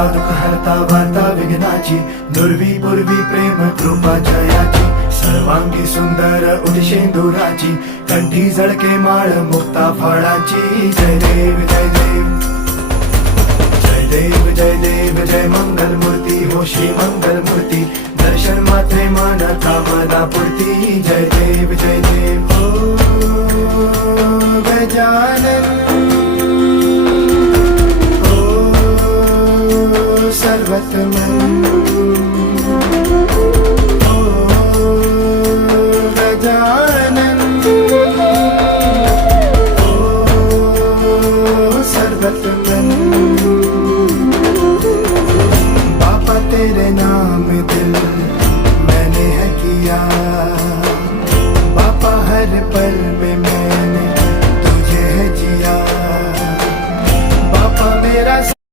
हरता दुःख हरता वार्ता विघ्नाची, दुर्वी पूर्वी प्रेम कृपा जयाची, सर्वांगी सुंदर उदिशेंदुराची, कंठी झळके माळ मुक्ता फळाची. जय देव जय देव जय देव जय देव जय मंगल मूर्ती हो श्री मंगल मूर्ती, दर्शन मात्रे मन कामना पूर्ती. जय देव जय देव ओ गजानन ओ सर्वतमन.